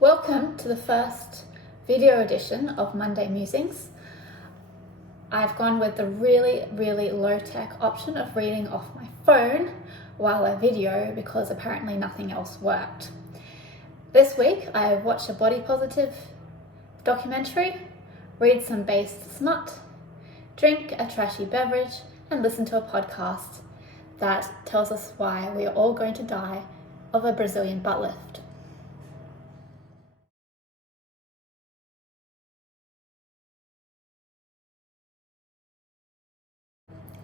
Welcome to the first video edition of Monday Musings. I've gone with the really low-tech option of reading off my phone while I video because apparently nothing else worked. This week I watched a body positive documentary, read some based smut, drink a trashy beverage, and listen to a podcast that tells us why we are all going to die of a Brazilian butt lift.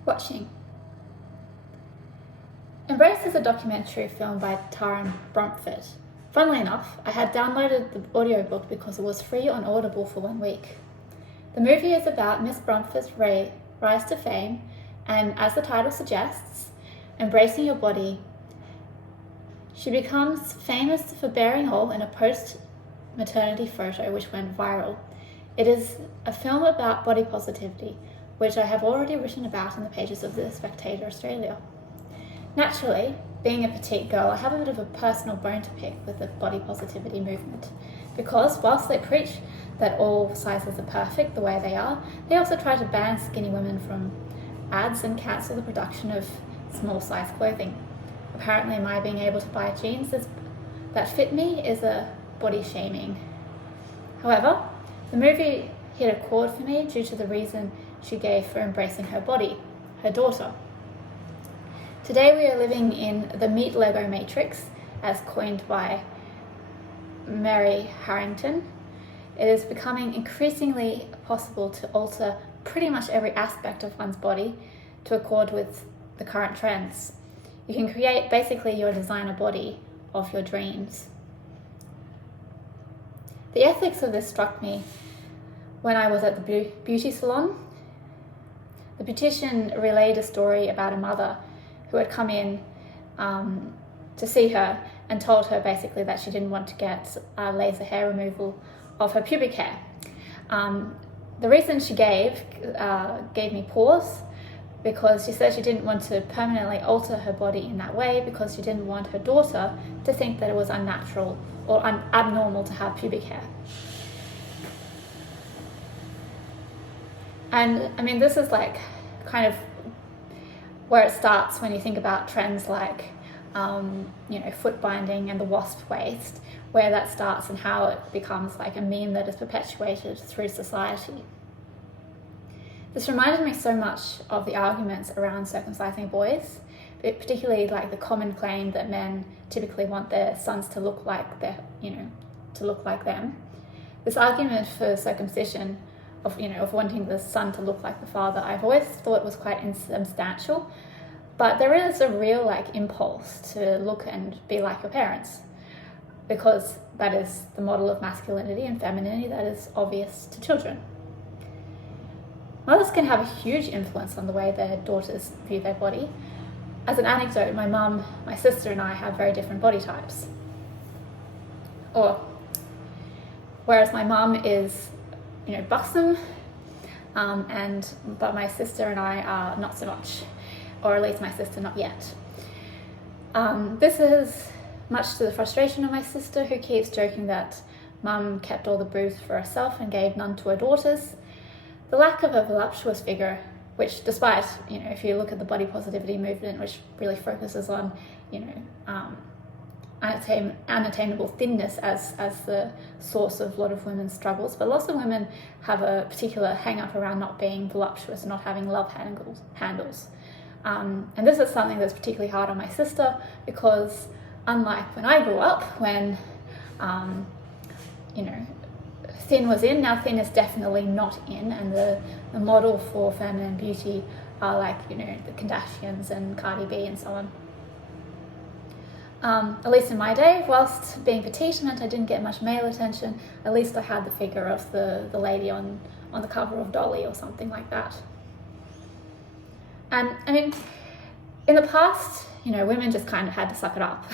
Watching. Embrace is a documentary filmed by Taran Bromfit. Funnily enough, I had downloaded the audiobook because it was free on Audible for 1 week. The movie is about Miss Bromfit's rise to fame and, as the title suggests, embracing your body. She becomes famous for bearing all in a post-maternity photo which went viral. It is a film about body positivity, which I have already written about in the pages of The Spectator Australia. Naturally, being a petite girl, I have a bit of a personal bone to pick with the body positivity movement, because whilst they preach that all sizes are perfect the way they are, they also try to ban skinny women from ads and cancel the production of small size clothing. Apparently my being able to buy jeans that fit me is a body shaming. However, the movie hit a chord for me due to the reason she gave for embracing her body, her daughter. Today we are living in the meat Lego matrix, as coined by Mary Harrington. It is becoming increasingly possible to alter pretty much every aspect of one's body to accord with the current trends. You can create basically your designer body of your dreams. The ethics of this struck me when I was at the beauty salon. The beautician relayed a story about a mother who had come in to see her and told her basically that she didn't want to get laser hair removal of her pubic hair. The reason she gave me pause, because she said she didn't want to permanently alter her body in that way because she didn't want her daughter to think that it was unnatural or abnormal to have pubic hair. And I mean, this is like kind of where it starts when you think about trends like, foot binding and the wasp waist, where that starts and how it becomes like a meme that is perpetuated through society. This reminded me so much of the arguments around circumcising boys, particularly like the common claim that men typically want their sons to look like them. This argument for circumcision of wanting the son to look like the father, I've always thought was quite insubstantial, but there is a real impulse to look and be like your parents, because that is the model of masculinity and femininity that is obvious to children. Mothers can have a huge influence on the way their daughters view their body. As an anecdote, my mum, my sister and I have very different body types. Whereas my mum is buxom, but my sister and I are not so much, or at least my sister not yet. This is much to the frustration of my sister, who keeps joking that mum kept all the boobs for herself and gave none to her daughters. The lack of a voluptuous figure, which despite, if you look at the body positivity movement, which really focuses on, unattainable thinness as the source of a lot of women's struggles, but lots of women have a particular hang-up around not being voluptuous and not having love handles. And this is something that's particularly hard on my sister, because unlike when I grew up, when thin was in, now thin is definitely not in, and the model for feminine beauty are the Kardashians and Cardi B and so on. At least in my day, whilst being petite meant I didn't get much male attention, at least I had the figure of the lady on the cover of Dolly or something like that. And I mean, in the past, women just kind of had to suck it up.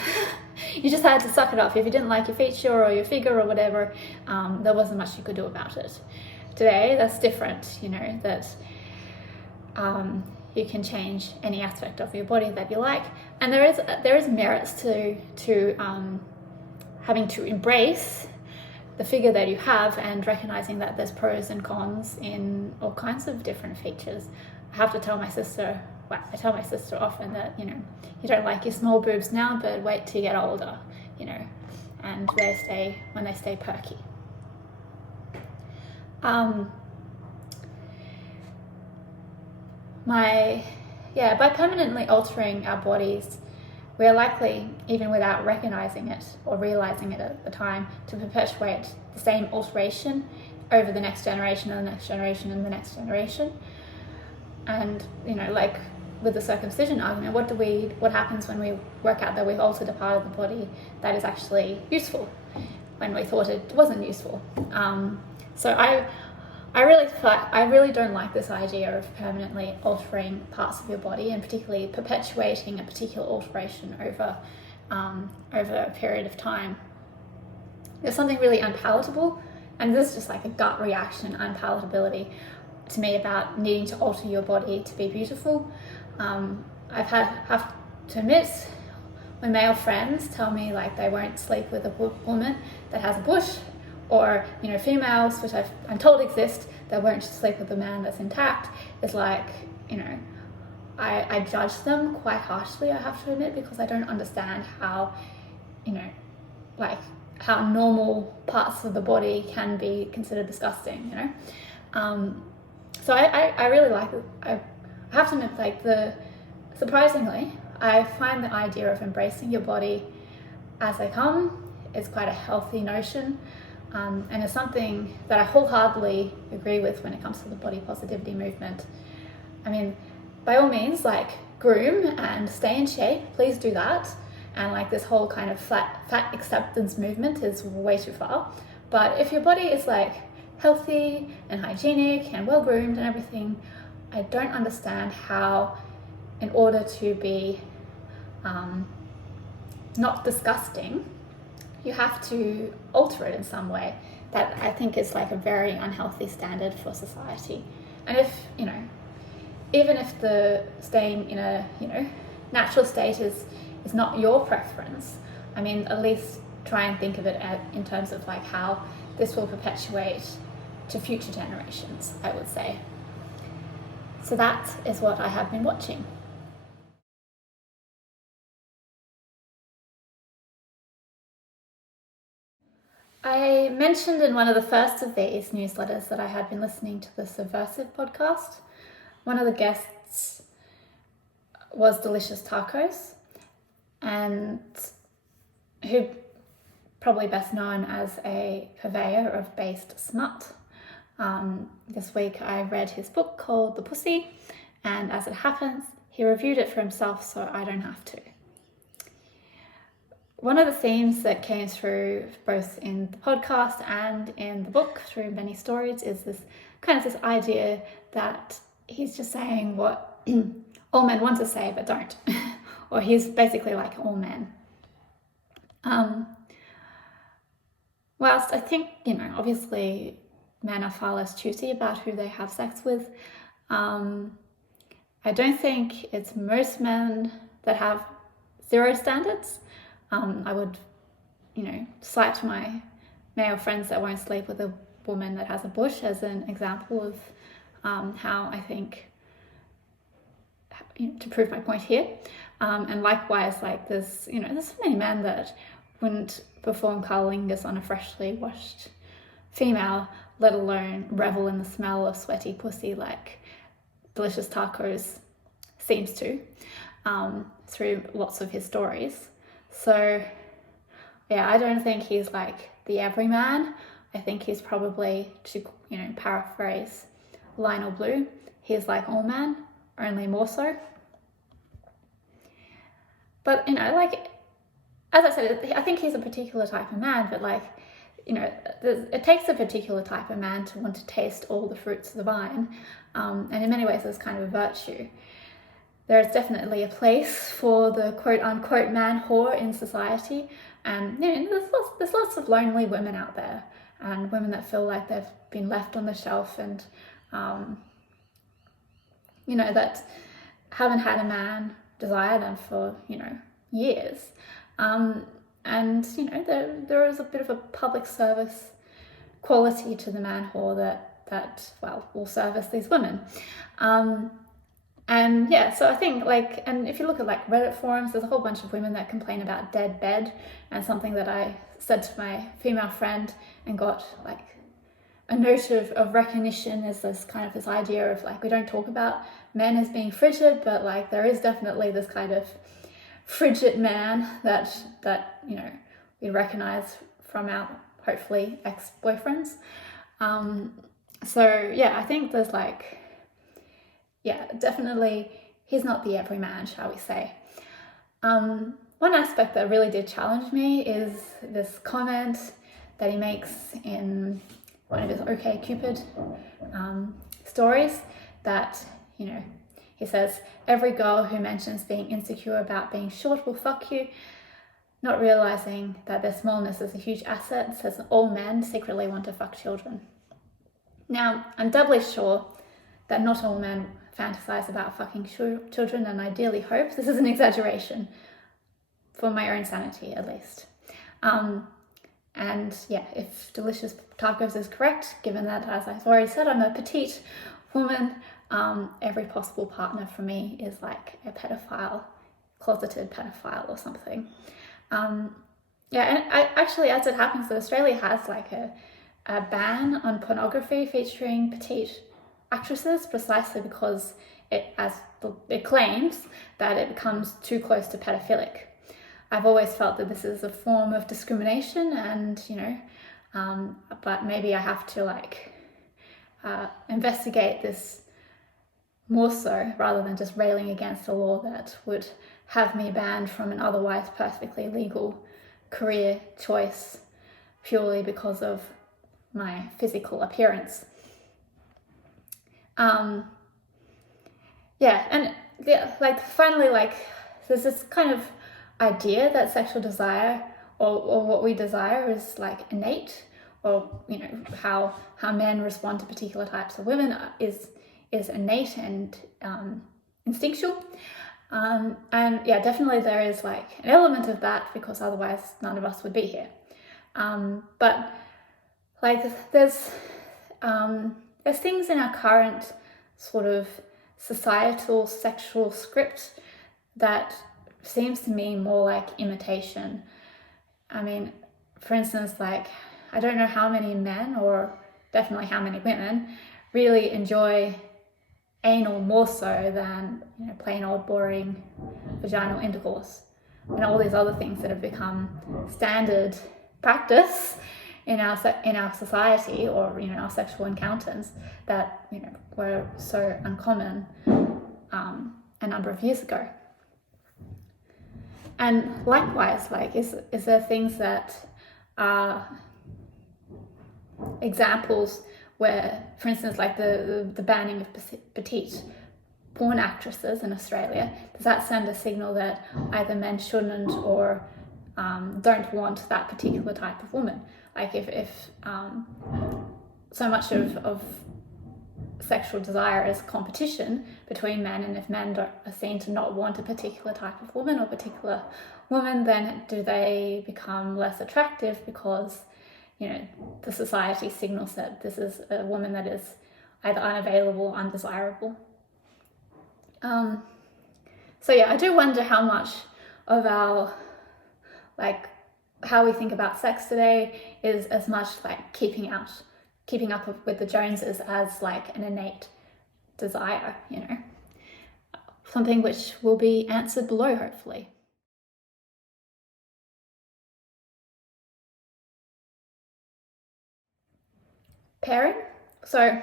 You just had to suck it up. If you didn't like your feature or your figure or whatever, there wasn't much you could do about it. Today, that's different, that you can change any aspect of your body that you like, and there is merits to having to embrace the figure that you have and recognizing that there's pros and cons in all kinds of different features. I have to tell my sister, I tell my sister often that, you don't like your small boobs now, but wait till you get older, and when they stay perky. By permanently altering our bodies, we are likely, even without recognizing it or realizing it at the time, to perpetuate the same alteration over the next generation and the next generation and the next generation. And, like with the circumcision argument, what happens when we work out that we've altered a part of the body that is actually useful when we thought it wasn't useful? So I really don't like this idea of permanently altering parts of your body, and particularly perpetuating a particular alteration over a period of time. There's something really unpalatable, and this is just like a gut reaction, unpalatability to me, about needing to alter your body to be beautiful. Have to admit, when male friends tell me like they won't sleep with a woman that has a bush, or females, which I'm told exist, that won't sleep with a man that's intact, is like, I judge them quite harshly, I have to admit, because I don't understand how, how normal parts of the body can be considered disgusting, So I really like it. I have to admit, surprisingly, I find the idea of embracing your body as they come is quite a healthy notion. And it's something that I wholeheartedly agree with when it comes to the body positivity movement. I mean, by all means, groom and stay in shape, please do that. And this whole kind of fat acceptance movement is way too far. But if your body is healthy and hygienic and well groomed and everything, I don't understand how, in order to be not disgusting, you have to alter it in some way. That I think is a very unhealthy standard for society. And if, even if the staying in a, natural state is not your preference, I mean, at least try and think of it in terms of how this will perpetuate to future generations, I would say. So that is what I have been watching. I mentioned in one of the first of these newsletters that I had been listening to the Subversive podcast. One of the guests was Delicious Tacos, and who probably best known as a purveyor of based smut. This week I read his book called The Pussy, and as it happens, he reviewed it for himself, so I don't have to. One of the themes that came through both in the podcast and in the book through many stories is this idea that he's just saying what all men want to say but don't, or he's basically like all men. Whilst I think, obviously men are far less choosy about who they have sex with, I don't think it's most men that have zero standards. I would, cite my male friends that won't sleep with a woman that has a bush as an example of how I think, to prove my point here. And likewise, there's so many men that wouldn't perform cunnilingus on a freshly washed female, let alone revel in the smell of sweaty pussy like Delicious Tacos seems to, through lots of his stories. So, yeah, I don't think he's the everyman. I think he's probably, to paraphrase Lionel Blue, he's like all man, only more so. But, as I said, I think he's a particular type of man, but it takes a particular type of man to want to taste all the fruits of the vine. And in many ways, it's kind of a virtue. There is definitely a place for the quote-unquote man whore in society, and there's lots of lonely women out there, and women that feel like they've been left on the shelf, and that haven't had a man desire them for years, and there is a bit of a public service quality to the man whore that will service these women. And yeah, so I think and if you look at Reddit forums, there's a whole bunch of women that complain about dead bed, and something that I said to my female friend and got a note of recognition is this idea of we don't talk about men as being frigid, but there is definitely this kind of frigid man that we recognize from our hopefully ex-boyfriends. So yeah, I think there's definitely he's not the everyman, shall we say. One aspect that really did challenge me is this comment that he makes in one of his OkCupid stories that, he says, every girl who mentions being insecure about being short will fuck you, not realizing that their smallness is a huge asset, says all men secretly want to fuck children. Now, I'm doubly sure that not all men fantasize about fucking children, and ideally hope this is an exaggeration, for my own sanity at least. And yeah, if Delicious Tacos is correct, given that, as I've already said, I'm a petite woman, every possible partner for me is a pedophile, closeted pedophile or something. And I actually, as it happens, that Australia has a ban on pornography featuring petite actresses, precisely because it claims that it becomes too close to pedophilic. I've always felt that this is a form of discrimination, and but maybe I have to investigate this more so, rather than just railing against a law that would have me banned from an otherwise perfectly legal career choice purely because of my physical appearance. Finally, there's this kind of idea that sexual desire or what we desire is innate, or how men respond to particular types of women is innate and instinctual. And yeah, definitely there is an element of that, because otherwise none of us would be here. But there's things in our current sort of societal sexual script that seems to me more like imitation. I mean, for instance, I don't know how many men, or definitely how many women, really enjoy anal more so than plain old boring vaginal intercourse and all these other things that have become standard practice in our society, or our sexual encounters that were so uncommon a number of years ago. And likewise, is there things that are examples where, for instance, the banning of petite porn actresses in Australia, does that send a signal that either men shouldn't or don't want that particular type of woman? If so much of sexual desire is competition between men, and if men are seen to not want a particular type of woman or particular woman, then do they become less attractive because the society signals that this is a woman that is either unavailable or undesirable? So yeah, I do wonder how much of our how we think about sex today is as much keeping up with the Joneses as an innate desire, something which will be answered below, hopefully. Pairing. So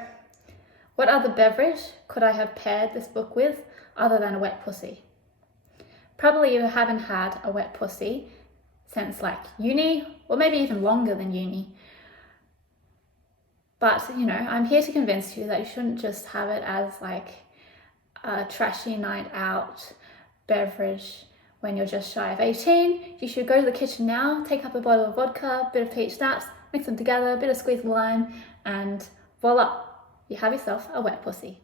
what other beverage could I have paired this book with other than a wet pussy? Probably you haven't had a wet pussy since uni, or maybe even longer than uni. But, I'm here to convince you that you shouldn't just have it as a trashy night out beverage when you're just shy of 18. You should go to the kitchen now, take up a bottle of vodka, a bit of peach schnapps, mix them together, a bit of squeezed lime, and voila, you have yourself a wet pussy.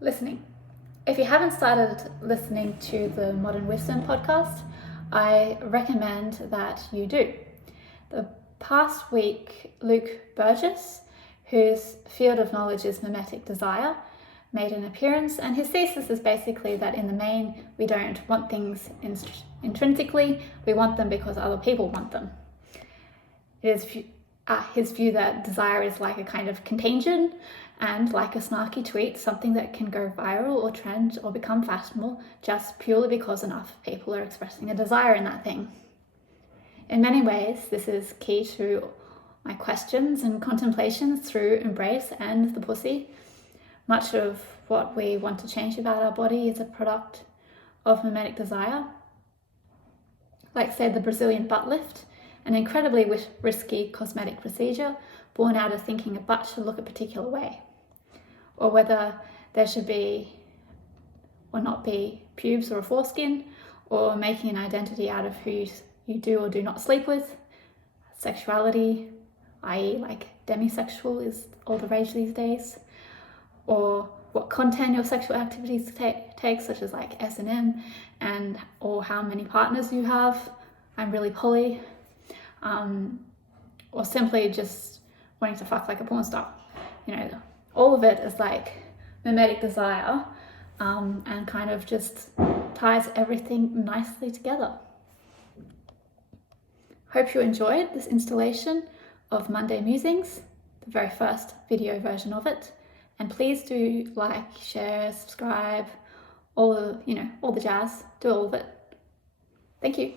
Listening. If you haven't started listening to the Modern Wisdom podcast, I recommend that you do. The past week, Luke Burgess, whose field of knowledge is mimetic desire, made an appearance, and his thesis is basically that in the main, we don't want things intrinsically, we want them because other people want them. It is his view that desire is like a kind of contagion, and like a snarky tweet, something that can go viral or trend or become fashionable just purely because enough people are expressing a desire in that thing. In many ways, this is key to my questions and contemplations through Embrace and the Pussy. Much of what we want to change about our body is a product of mimetic desire. Like, say, the Brazilian butt lift, an incredibly risky cosmetic procedure born out of thinking a butt should look a particular way. Or whether there should be or not be pubes or a foreskin, or making an identity out of who you do or do not sleep with. Sexuality, i.e. like demisexual is all the rage these days. Or what content your sexual activities take, such as like S&M, or how many partners you have. I'm really poly. Or simply just wanting to fuck like a porn star. All of it is like mimetic desire, and kind of just ties everything nicely together. Hope you enjoyed this installation of Monday Musings, the very first video version of it. And please do like, share, subscribe, all the jazz. Do all of it. Thank you.